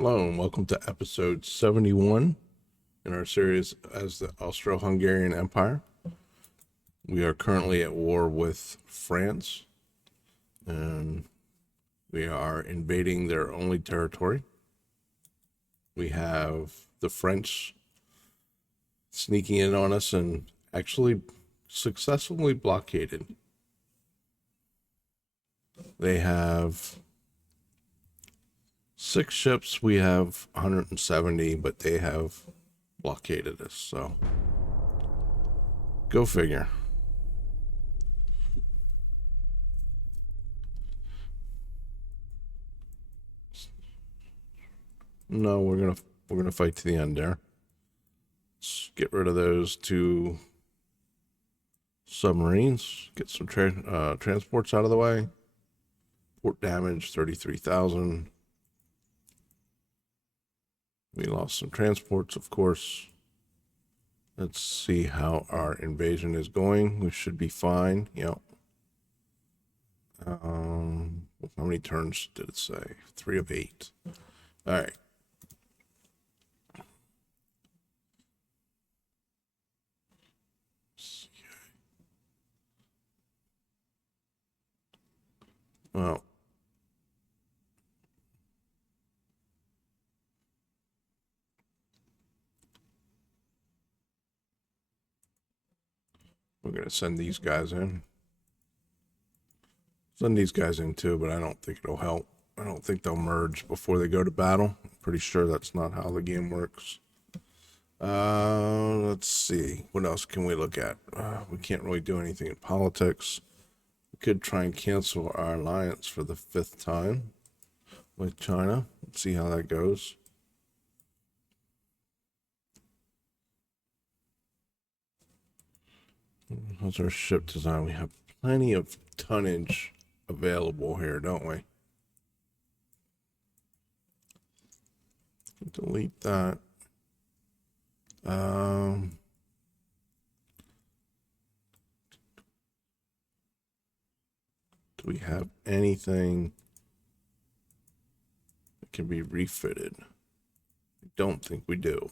Hello and welcome to episode 71 in our series as the Austro-Hungarian Empire. We are currently at war with France and we are invading their only territory. We have the French sneaking in on us and actually successfully blockaded. They have 6 ships, we have 170, but they have blockaded us, so go figure. No, we're gonna fight to the end there. Let's get rid of those 2 submarines. Get some transports out of the way. Port damage 33,000. We lost some transports, of course. Let's see how our invasion is going. We should be fine. Yep. How many turns did it say? 3 of 8. All right. Well, we're gonna send these guys in. Send these guys in too, but I don't think it'll help. I don't think they'll merge before they go to battle. I'm pretty sure that's not how the game works. Let's see. What else can we look at? We can't really do anything in politics. We could try and cancel our alliance for the 5th time with China. Let's see how that goes. How's our ship design? We have plenty of tonnage available here, don't we? Delete that. Do we have anything that can be refitted? I don't think we do.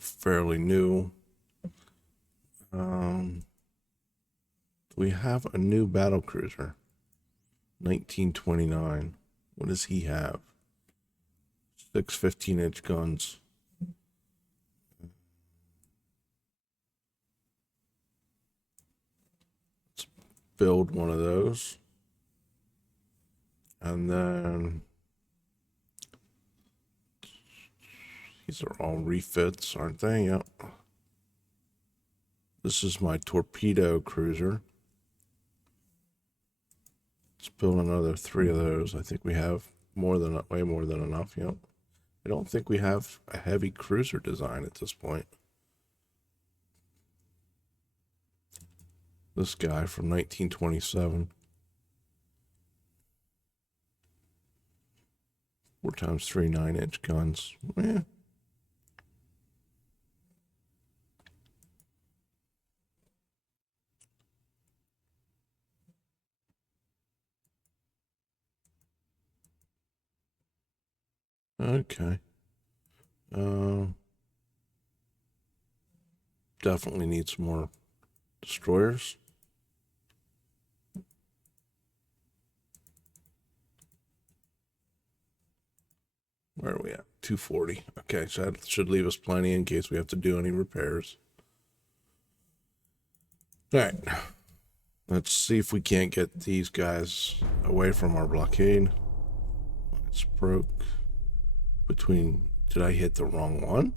It's fairly new. We have a new battle cruiser, 1929. What does he have? 6 15-inch guns. Let's build one of those. And then these are all refits, aren't they? Yep. This is my torpedo cruiser. Let's build another 3 of those. I think we have way more than enough. Yep. I don't think we have a heavy cruiser design at this point. This guy from 1927. 4x3 9-inch guns. Yeah. Okay. Definitely need some more destroyers. Where are we at? 240. Okay, so that should leave us plenty in case we have to do any repairs. All right. Let's see if we can't get these guys away from our blockade. It's broke between... Did I hit the wrong one?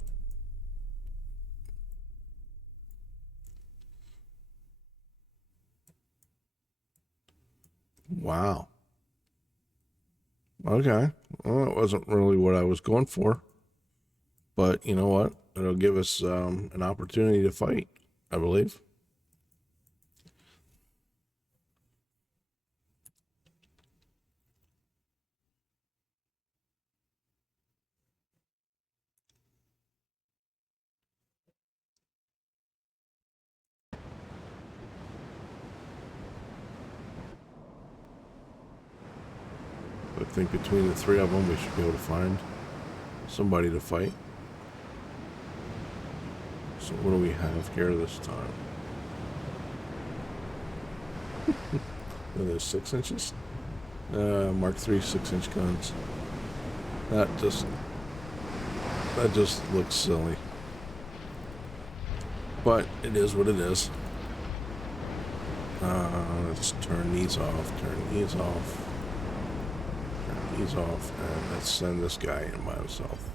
Wow. Okay. Well, it wasn't really what I was going for. But you know what? It'll give us an opportunity to fight, I believe. think between the three of them, we should be able to find somebody to fight. So what do we have here this time? Are those 6 inches? Mark III 6-inch guns. That just looks silly. But it is what it is. Let's turn these off, turn these off, turn these off, and let's send this guy in by himself.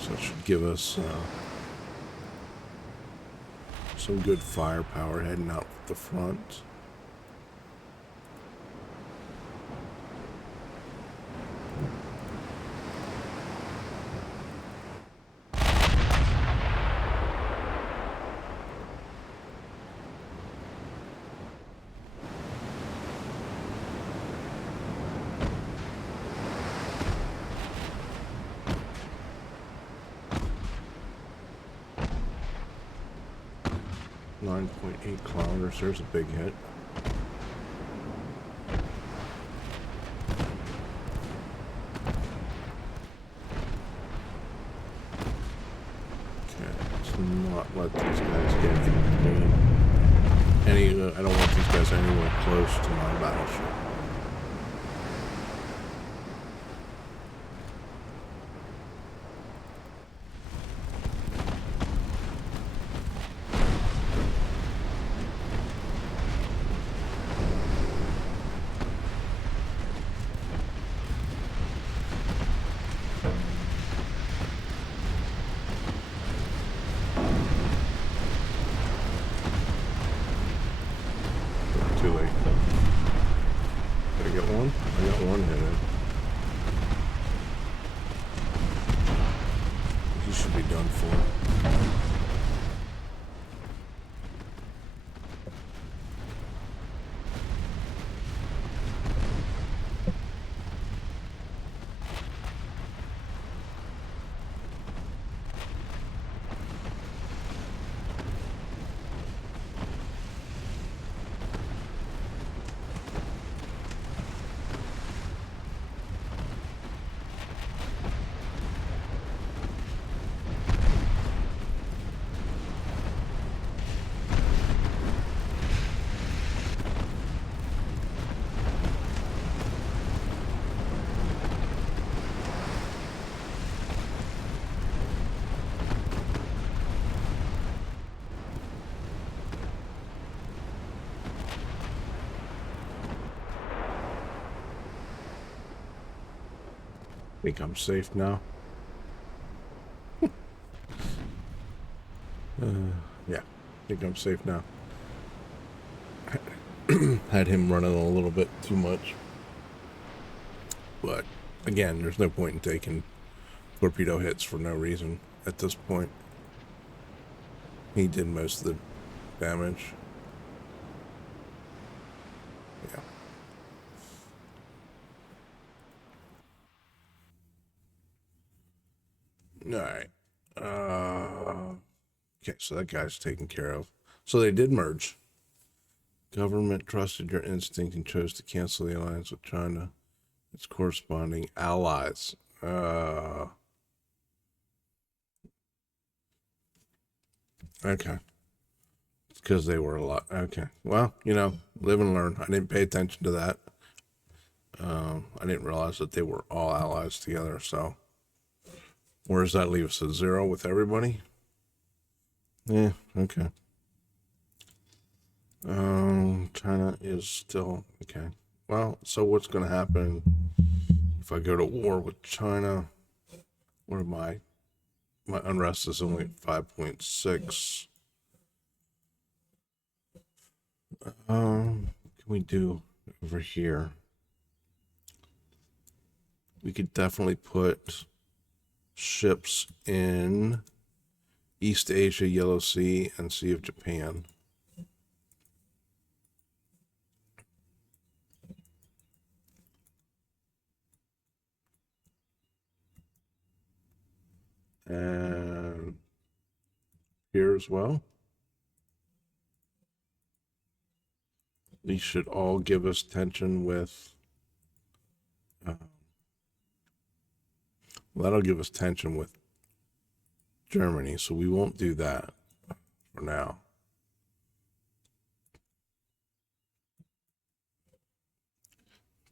So it should give us some good firepower heading out the front. .8 kilometers, there's a big hit. Okay, let's not let these guys get any, I don't want these guys anywhere close to my battleship. Too late. Did I get one? I got one hit in. He should be done for. I think I'm safe now. Yeah, I think I'm safe now. Had him running a little bit too much. But, again, there's no point in taking torpedo hits for no reason at this point. He did most of the damage. Yeah. Alright. Okay, so that guy's taken care of. So they did merge. Government trusted your instinct and chose to cancel the alliance with China. Its corresponding allies. Okay. It's because they were a lot. Okay. Well, you know, live and learn. I didn't pay attention to that. I didn't realize that they were all allies together, so. Where does that leave us? At 0 with everybody? Yeah, okay. China is still, okay. Well, so what's going to happen if I go to war with China? What am I? My unrest is only 5.6. What can we do over here? We could definitely put ships in East Asia, Yellow Sea, and Sea of Japan. And here as well. These should all give us tension with, that'll give us tension with Germany, so we won't do that for now.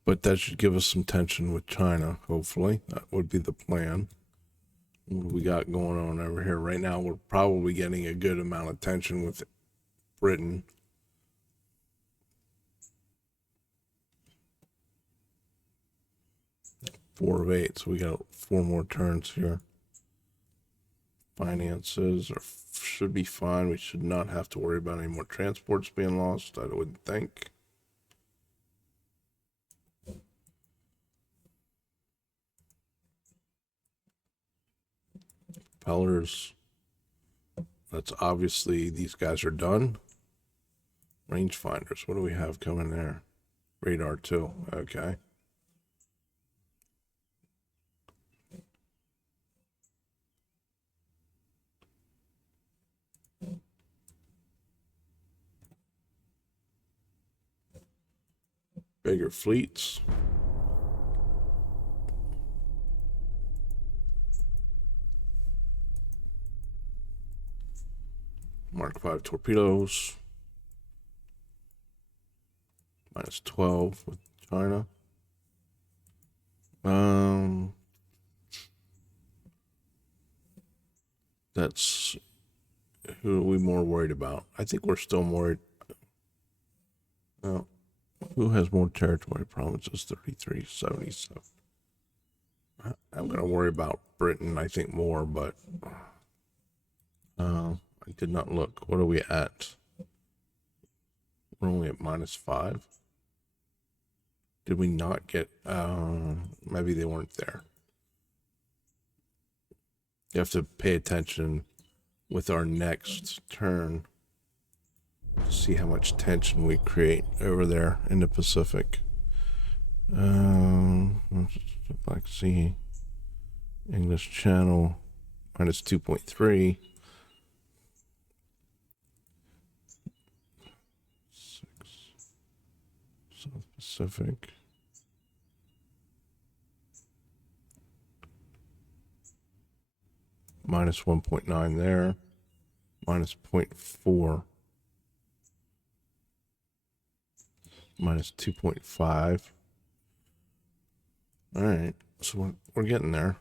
But that should give us some tension with China, hopefully. That would be the plan. What we got going on over here right now? We're probably getting a good amount of tension with Britain. Four of eight, so we got 4 more turns here. Finances should be fine. We should not have to worry about any more transports being lost, I would think. Propellers. That's obviously, these guys are done. Rangefinders, what do we have coming there? Radar too, okay. Bigger fleets. Mark 5 torpedoes. Minus 12 with China. That's, who are we more worried about? I think we're still worried. Who has more territory provinces? 3377. I'm going to worry about Britain, I think, more, but I did not look. What are we at? We're only at minus 5. Did we not get, maybe they weren't there. You have to pay attention with our next turn to see how much tension we create over there in the Pacific. Black Sea, English Channel, minus 2.3. 6. South Pacific. Minus 1.9 there. Minus 0.4. Minus 2.5. All right, so we're getting there.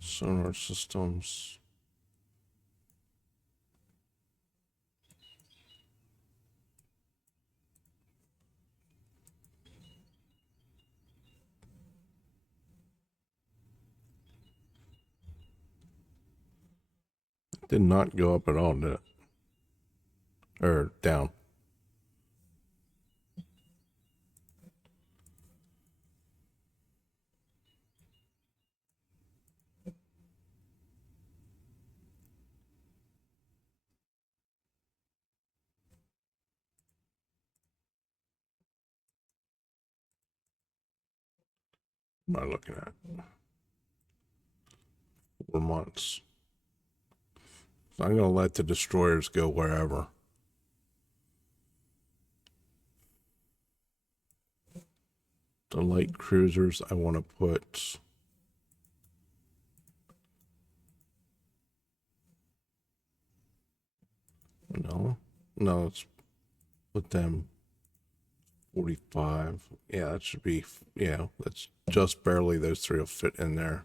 Sonar systems. Did not go up at all, did it? Or down. What am I looking at? 4 months. So I'm going to let the destroyers go wherever. The light cruisers, I want to put... No, let's put them 45. Yeah, that should be, that's just barely, those 3 will fit in there.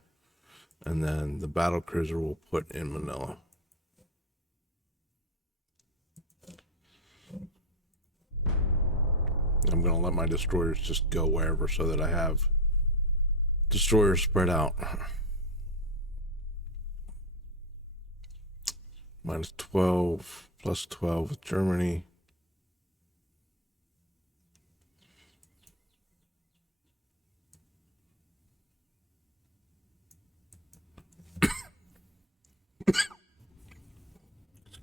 And then the battle cruiser we'll put in Manila. I'm going to let my destroyers just go wherever so that I have destroyers spread out. Minus 12, plus 12 with Germany.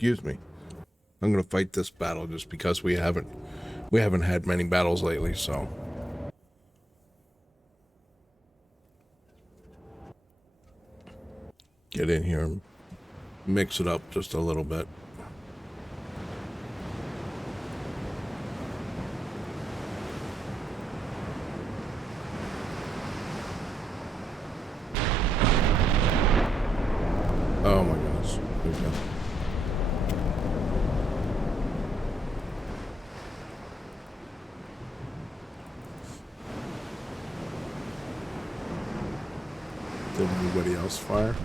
Excuse me. I'm gonna fight this battle just because we haven't had many battles lately, so. Get in here and mix it up just a little bit. Oh my goodness. Here we go. Did anybody else fire?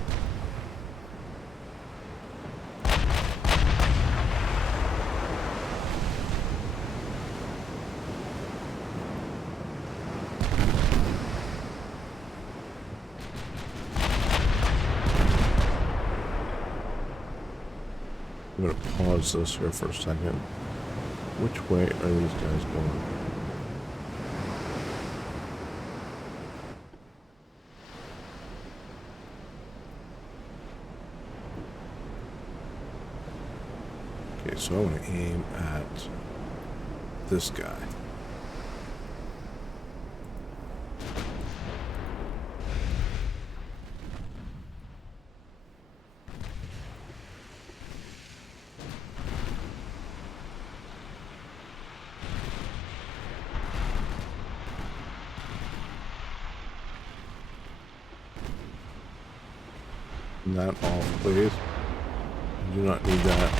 I'm going to pause this here for a second. Which way are these guys going? Okay, so I want to aim at this guy. Not off, please. I do not need that.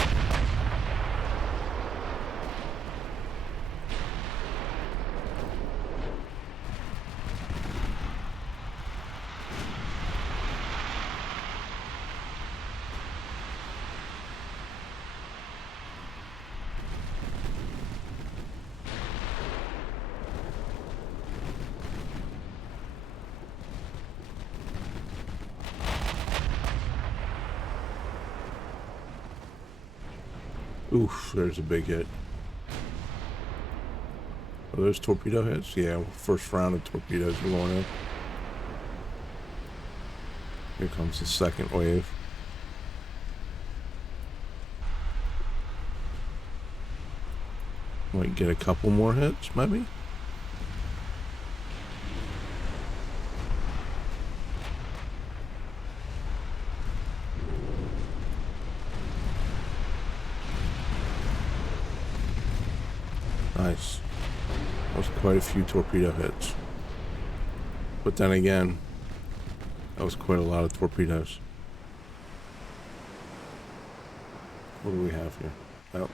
Oof, there's a big hit. Are those torpedo hits? Yeah, first round of torpedoes are going in. Here comes the second wave. Might get a couple more hits, maybe? Nice. That was quite a few torpedo hits. But then again, that was quite a lot of torpedoes. What do we have here? Oh,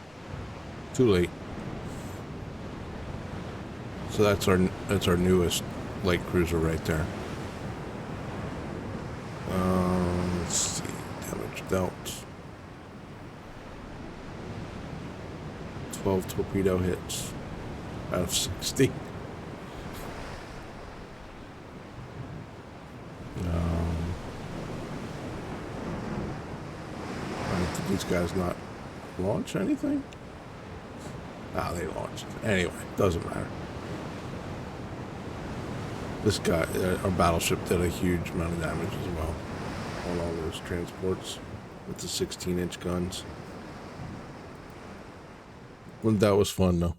too late. So that's our newest light cruiser right there. Let's see, damage dealt. 12 torpedo hits out of 60. Did these guys not launch anything? Ah, they launched. Anyway, doesn't matter. This guy, our battleship, did a huge amount of damage as well on all those transports with the 16-inch guns. Well, that was fun, though.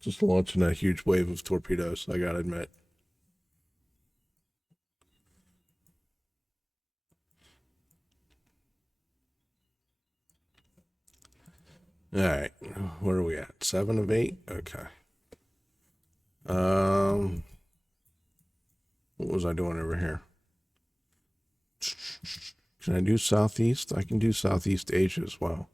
Just launching a huge wave of torpedoes, I gotta admit. Alright, where are we at? 7 of 8? Okay. What was I doing over here? Can I do Southeast? I can do Southeast Asia as well.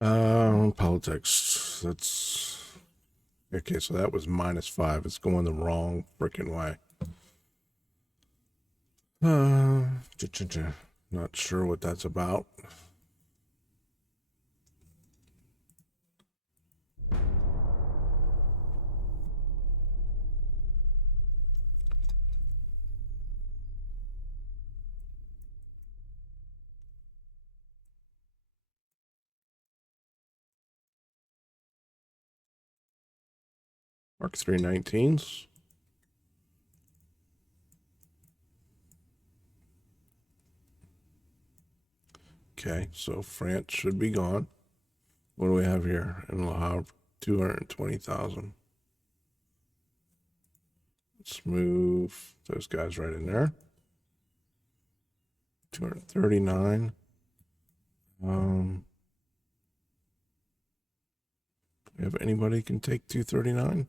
Politics. That's okay. So that was -5. It's going the wrong freaking way. Not sure what that's about. Mark 319s. Okay, so France should be gone. What do we have here? And we'll have 220,000. Let's move those guys right in there. 239. Do we have anybody can take 239?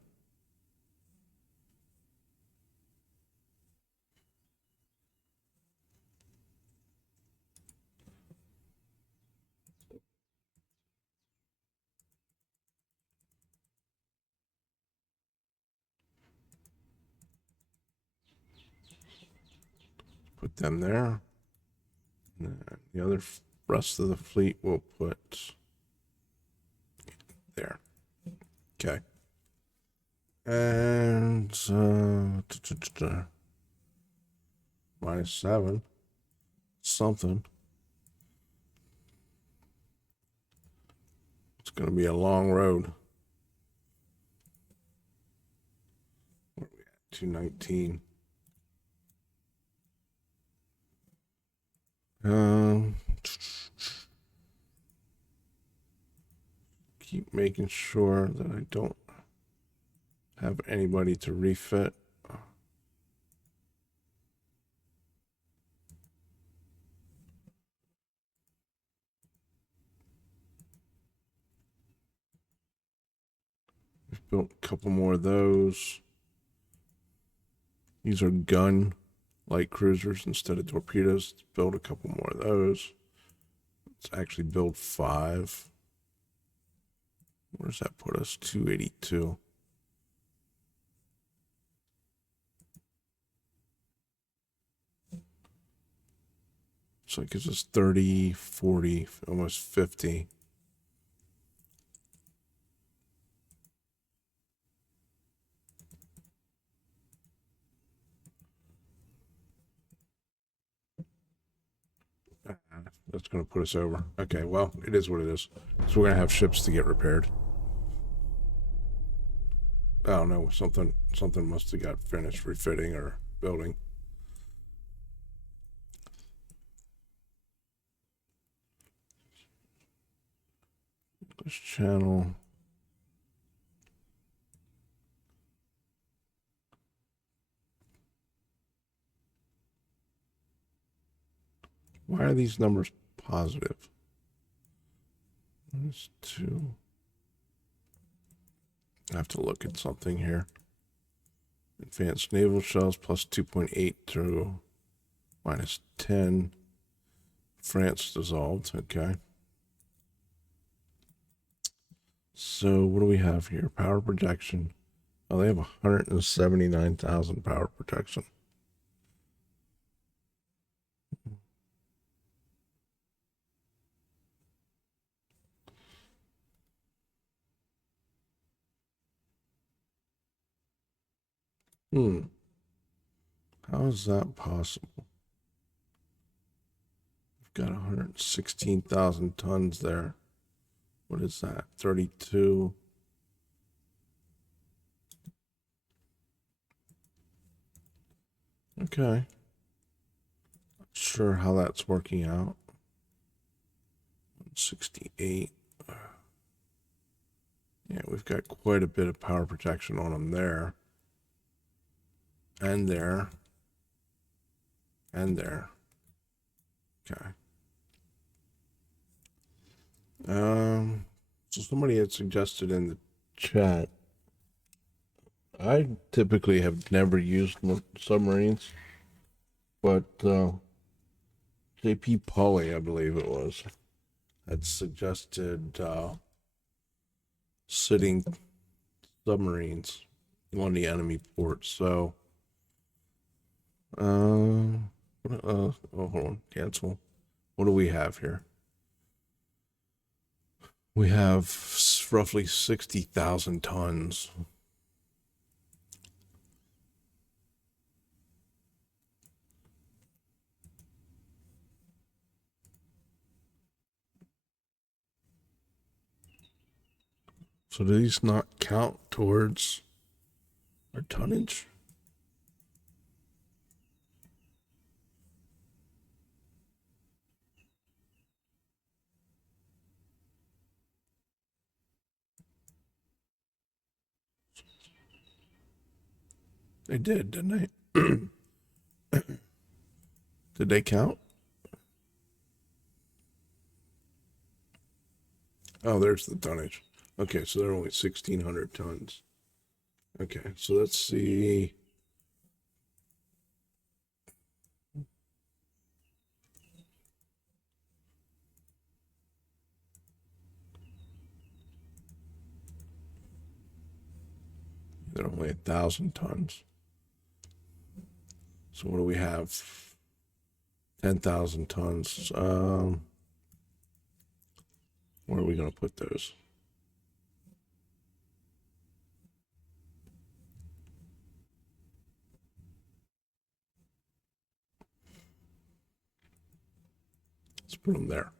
Put them there. And the other rest of the fleet we'll put there. Okay. And -7. Something. It's going to be a long road. Where are we at? 219. Keep making sure that I don't have anybody to refit. We've built a couple more of those. These are gun light cruisers instead of torpedoes. Let's build a couple more of those. Let's actually build 5. Where does that put us? 282. So it gives us 30, 40, almost 50. That's going to put us over. Okay, well, it is what it is. So we're going to have ships to get repaired. Oh no, something must have got finished refitting or building. This channel. Why are these numbers positive? There's 2. I have to look at something here. Advanced naval shells plus 2.8 to -10. France dissolved. Okay. So what do we have here? Power protection. Oh, they have 179,000 power protection. How is that possible? We've got 116,000 tons there. What is that? 32. Okay. Not sure how that's working out. 168. Yeah, we've got quite a bit of power protection on them there. And there. And there. Okay. So somebody had suggested in the chat. I typically have never used submarines, but JP Pauly, I believe it was, had suggested sitting submarines on the enemy port. So, oh, hold on, cancel. What do we have here? We have roughly 60,000 tons. So do these not count towards our tonnage? They did, didn't they? Did they count? Oh, there's the tonnage. Okay, so they're only 1,600 tons. Okay, so let's see. They're only 1,000 tons. So what do we have? 10,000 tons. Where are we going to put those? Let's put them there.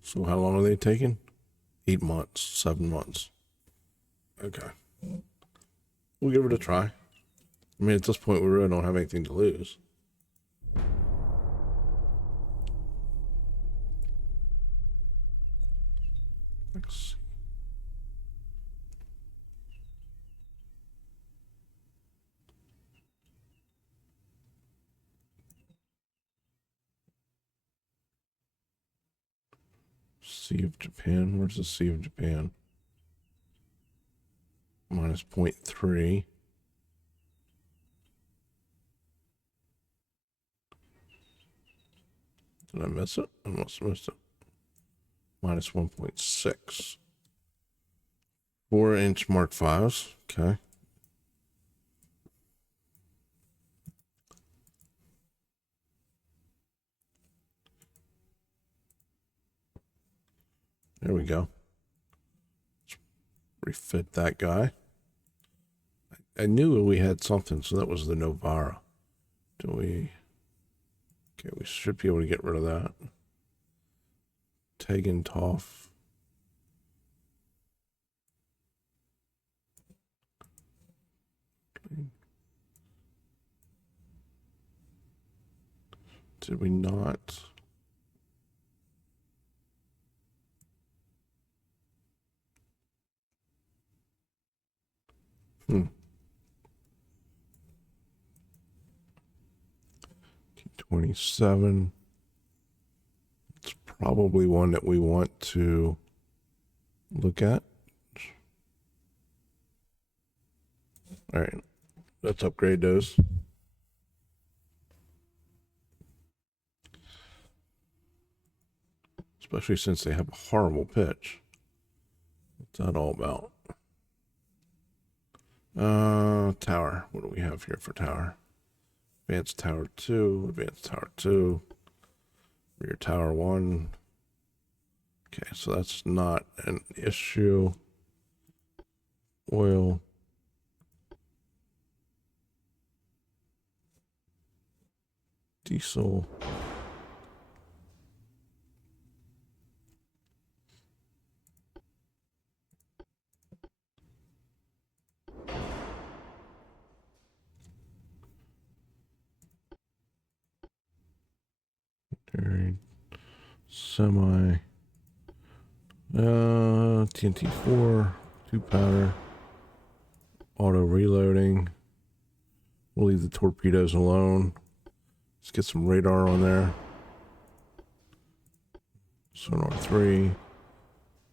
So how long are they taking? 8 months, 7 months. Okay. We'll give it a try. I mean, at this point, we really don't have anything to lose. Let's see. Sea of Japan. Where's the Sea of Japan? Minus 0.3. Did I miss it? I must have missed it. Minus 1.6. 4-inch Mark 5s. Okay. There we go. Let's refit that guy. I knew we had something, so that was the Novara. Do we? Okay, we should be able to get rid of that. Tegentoff. Did we not? Hmm. 27. It's probably one that we want to look at. All right, let's upgrade those. Especially since they have a horrible pitch. What's that all about? Tower. What do we have here for tower? Advanced tower 2, advanced tower 2, rear tower 1. Okay, so that's not an issue. Oil. Diesel. Semi. TNT 4, 2 powder. Auto reloading. We'll leave the torpedoes alone. Let's get some radar on there. Sonar 3.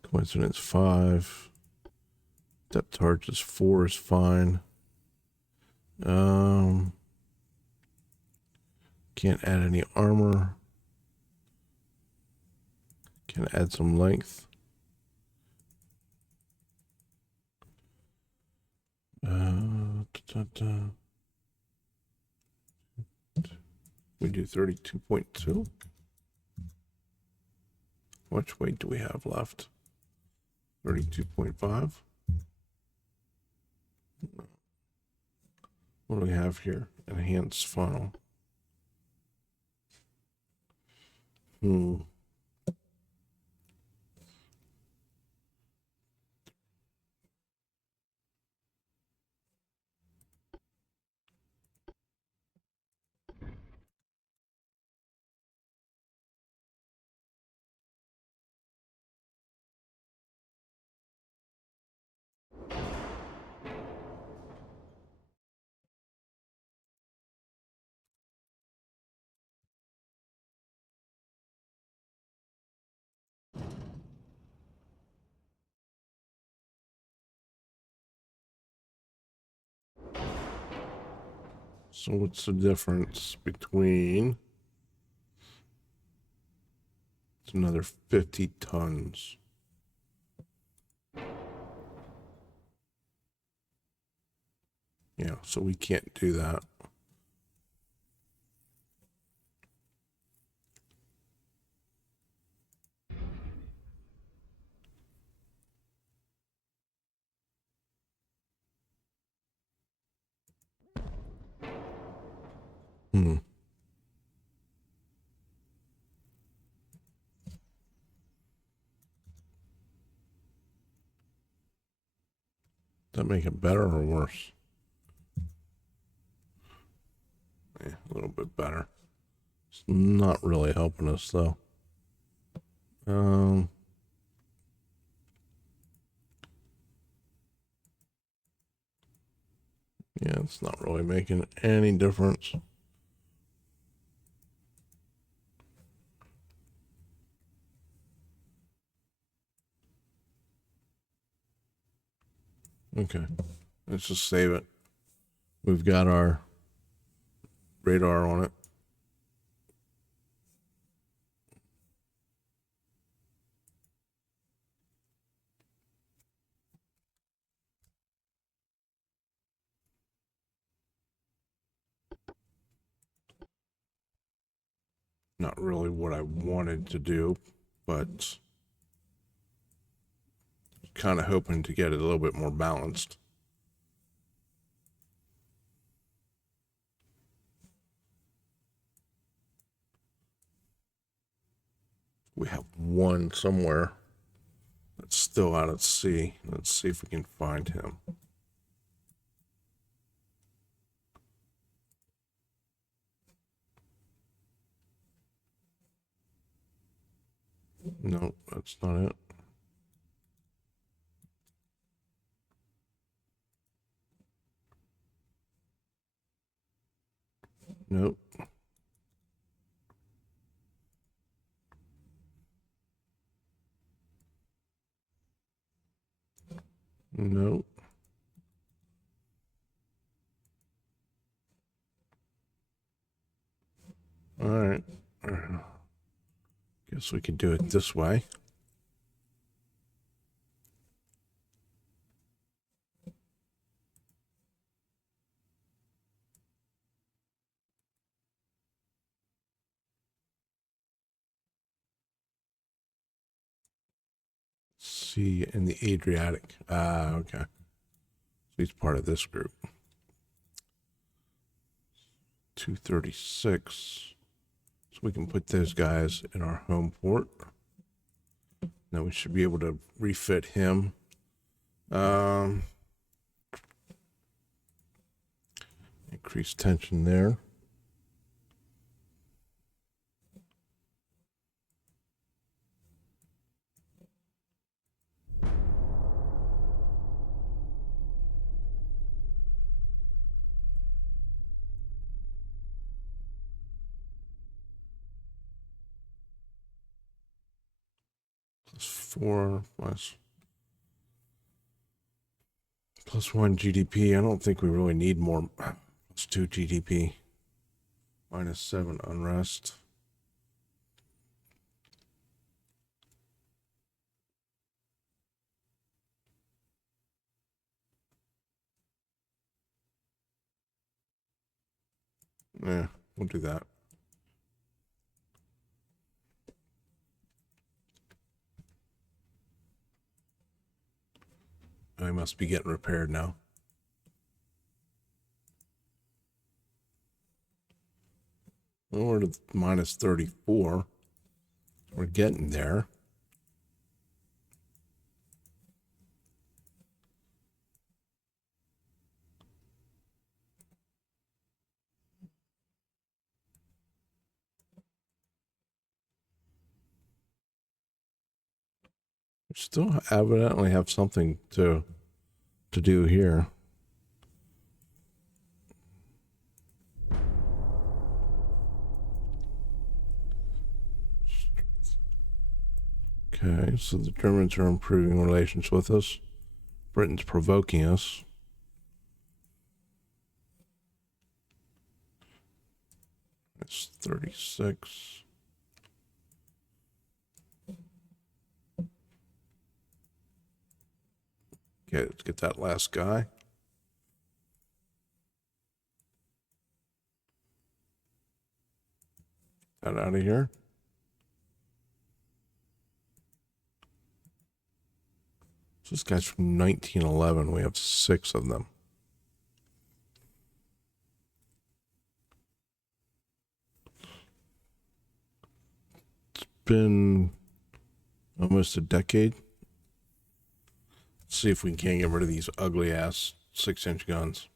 Coincidence 5. Depth charges 4 is fine. Can't add any armor. Can add some length. We do 32.2. Which weight do we have left? 32.5. What do we have here? Enhanced funnel. So what's the difference between? It's another 50 tons. Yeah, so we can't do that. Does that make it better or worse? Yeah, a little bit better. It's not really helping us though. Yeah, it's not really making any difference. Okay, let's just save it. We've got our radar on it. Not really what I wanted to do, but kind of hoping to get it a little bit more balanced. We have one somewhere that's still out at sea. Let's see if we can find him. No, that's not it. Nope. Nope. All right. Guess we could do it this way. Sea in the Adriatic. Ah, okay. So he's part of this group. 236. So we can put those guys in our home port. Now we should be able to refit him. Increase tension there. +4 +1 GDP. I don't think we really need more. +2 GDP. -7 unrest. Yeah, we'll do that. I must be getting repaired now. Well, we're to minus 34. We're getting there. We still evidently have something to do here. Okay, so the Germans are improving relations with us. Britain's provoking us. It's 36. Okay, let's get that last guy. Get that out of here. So this guy's from 1911. We have 6 of them. It's been almost a decade. Let's see if we can't get rid of these ugly ass 6-inch guns.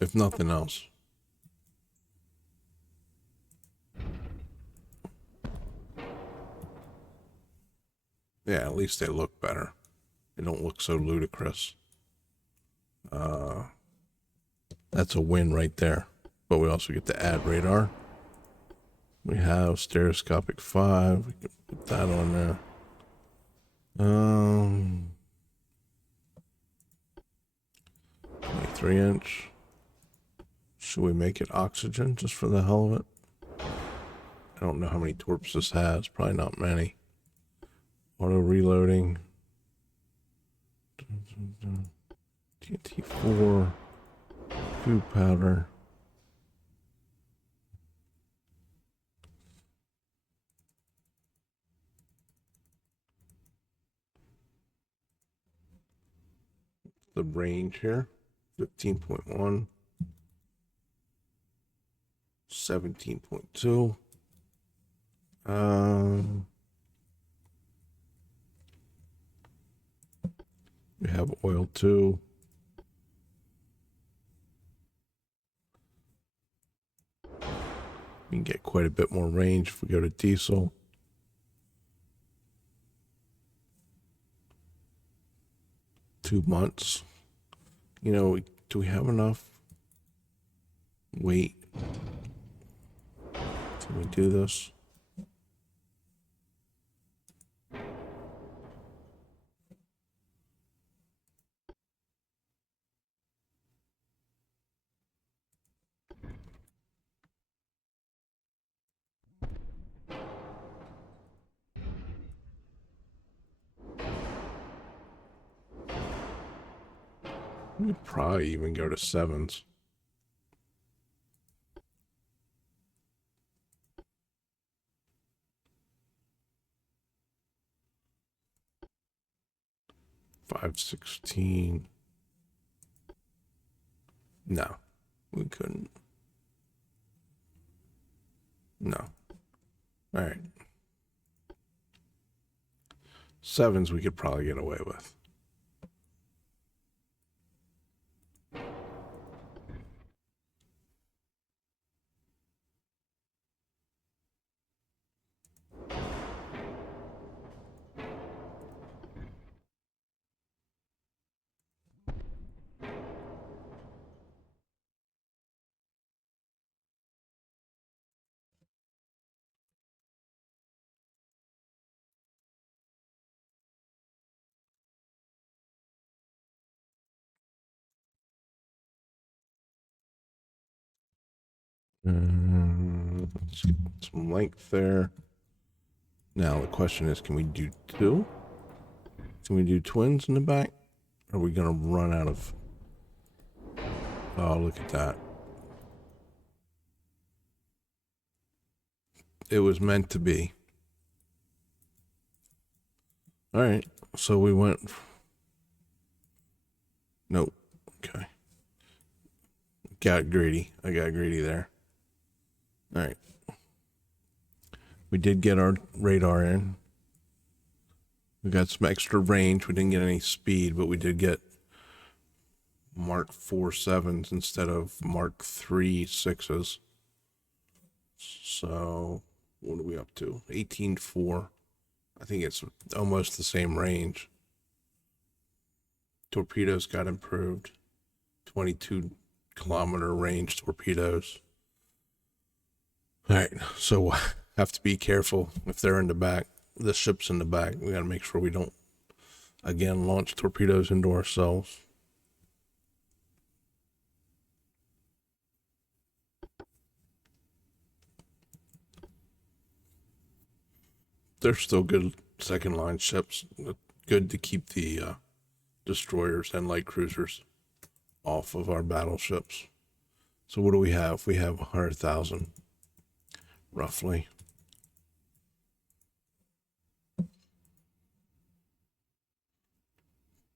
If nothing else. Yeah, at least they look better. They don't look so ludicrous. That's a win right there. But we also get to add radar. We have stereoscopic 5. We can put that on there. 23-inch. Should we make it oxygen just for the hell of it? I don't know how many torps this has. Probably not many. Auto reloading. TNT4. Food powder. The range here. 15.1. 17.2. We have oil too. We can get quite a bit more range if we go to diesel. Two months. You know, do we have enough weight? Can we do this? We could probably even go to 7s. $516. No, we couldn't. No. All right. 7s we could probably get away with. Let's get some length there. Now the question is, can we do 2? Can we do twins in the back? Or are we gonna run out of Oh, look at that. It was meant to be. All right. So we went. Nope. Okay. Got greedy. I got greedy there. All right. We did get our radar in. We got some extra range. We didn't get any speed, but we did get Mark 4 sevens instead of Mark 3 sixes. So what are we up to? 18.4. I think it's almost the same range. Torpedoes got improved. 22-kilometer range torpedoes. All right, so have to be careful if they're in the back. The ship's in the back. We got to make sure we don't, again, launch torpedoes into ourselves. They're still good second line ships. Good to keep the destroyers and light cruisers off of our battleships. So what do we have? We have 100,000, roughly.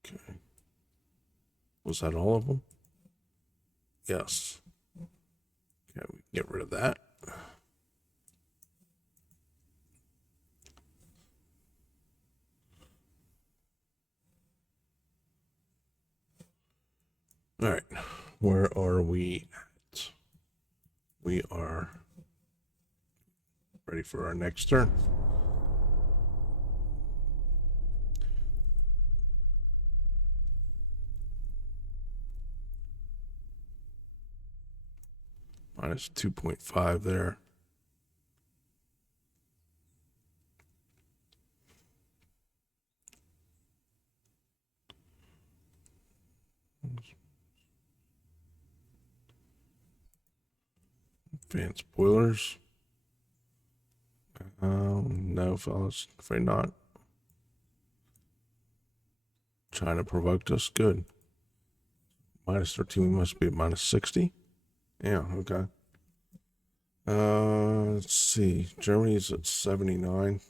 Okay. Was that all of them? Yes. Okay, we get rid of that. All right, where are we at? We are ready for our next turn. Minus 2.5 there. Advanced boilers. No, fellas, afraid not. China provoked us. Good. Minus 13, we must be at minus 60. Yeah, okay. Let's see. Germany's at 79.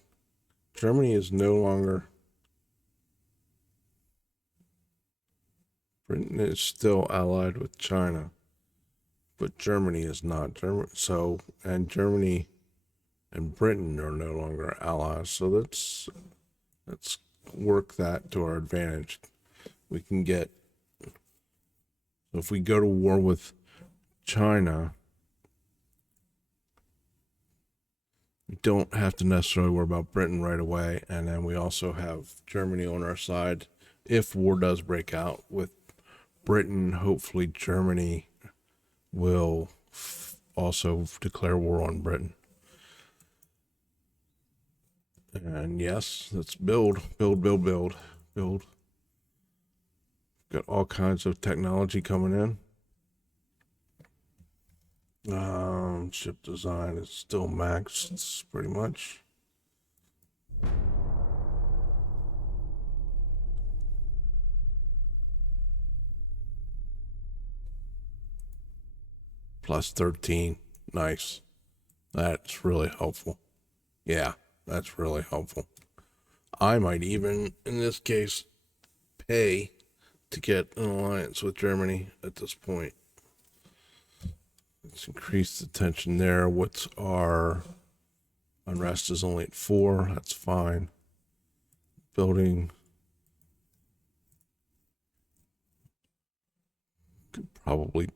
Germany is no longer. Britain is still allied with China, but Germany is not. Germany and Britain are no longer allies. So let's work that to our advantage. We can get. If we go to war with China, we don't have to necessarily worry about Britain right away, and then we also have Germany on our side. If war does break out with Britain, hopefully Germany will also declare war on Britain. And yes, let's build. Got all kinds of technology coming in. Ship design is still maxed, pretty much. Plus 13. Nice. That's really helpful. Yeah, that's really helpful. I might even, in this case, pay to get an alliance with Germany at this point. Let's increase the tension there. What's our unrest is only at 4. That's fine. Building. Could probably.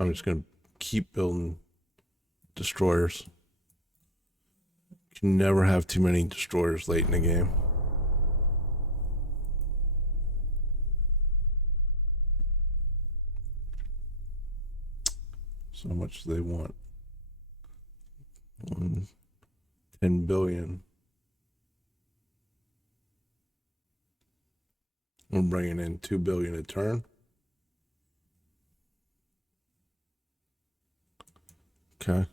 I'm just going to keep building destroyers. You can never have too many destroyers late in the game. So how much do they want? 10 billion. We're bringing in 2 billion a turn. Okay.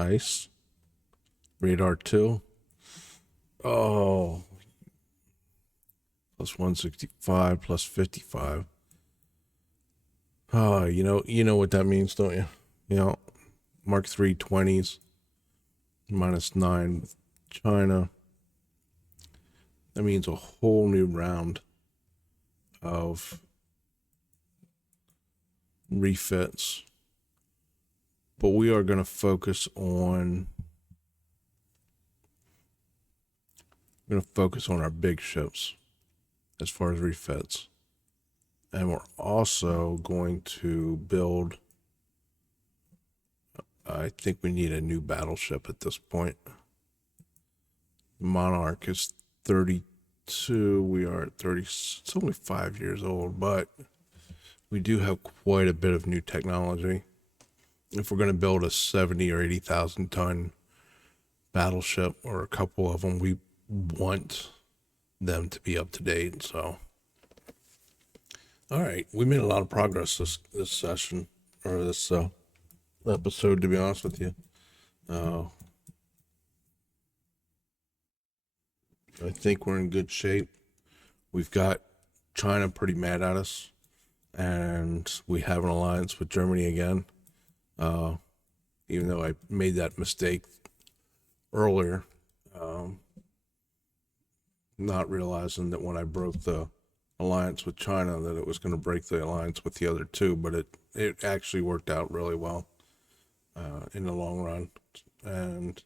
Ice. Radar 2. Oh, plus 165, plus 55. Oh, you know what that means, don't you? Mark 3 20s, -9 with China. That means a whole new round of refits. But we are going to focus on our big ships as far as refits. And we're also going to build, I think we need a new battleship at this point. Monarch is 32. We are at 30. It's only 5 years old, but we do have quite a bit of new technology. If we're going to build a 70 or 80,000 ton battleship, or a couple of them, we want them to be up to date. So, all right, we made a lot of progress this session, or this episode, to be honest with you. I think we're in good shape. We've got China pretty mad at us, and we have an alliance with Germany again. Even though I made that mistake earlier, not realizing that when I broke the alliance with China that it was going to break the alliance with the other two, but it actually worked out really well in the long run. And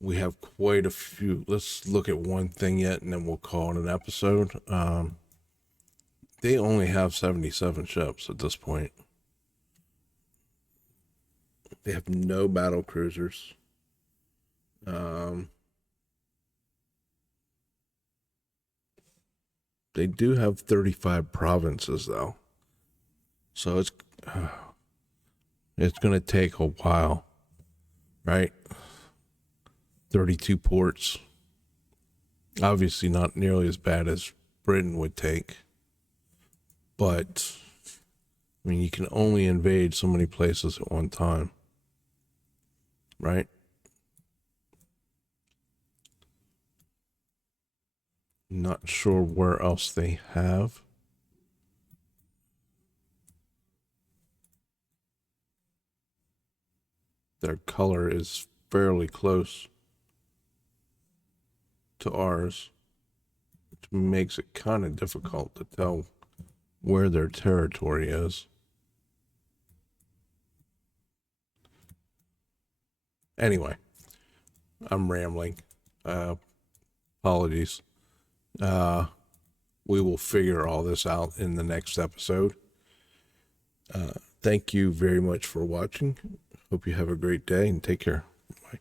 we have quite a few. Let's look at one thing yet, and then we'll call it an episode. They only have 77 ships at this point. They have no battle cruisers. They do have 35 provinces, though. So it's going to take a while, right? 32 ports. Obviously not nearly as bad as Britain would take. But, I mean, you can only invade so many places at one time, right? Not sure where else they have. Their color is fairly close to ours, which makes it kind of difficult to tell where their territory is. Anyway, I'm rambling. Apologies. We will figure all this out in the next episode. Thank you very much for watching. Hope you have a great day and take care. Bye.